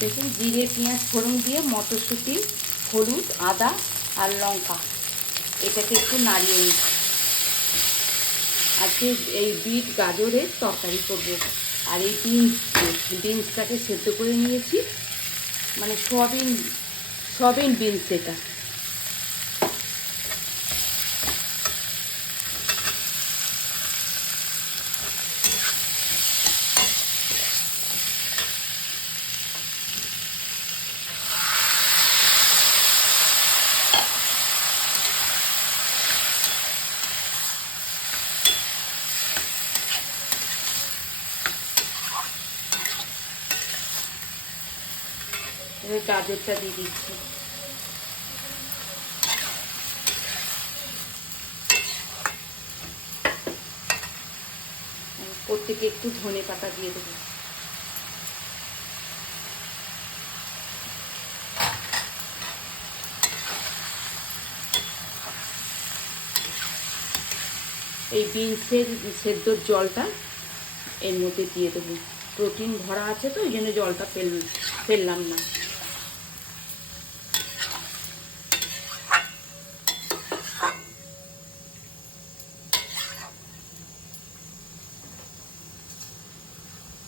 দেখুন জিরে পেঁয়াজ ফোড়ন দিয়ে মটরশুঁটি, হলুদ, আদা আর লঙ্কা এটাকে একটু নাড়িয়ে নিই। আজকে এই বিট গাজরের তরকারি করবো। আর এই বিনসটাকে সেদ্ধ করে নিয়েছি, মানে সয়াবিন বিনস এটা। এবার গাজরটা দিয়ে দিচ্ছি। প্রত্যেকে একটু ধনে পাতা দিয়ে দেবো। এই বিনসের সেদ্ধর জলটা এর মধ্যে দিয়ে দেবো। প্রোটিন ভরা আছে তো ওই জন্য জলটা ফেললাম না।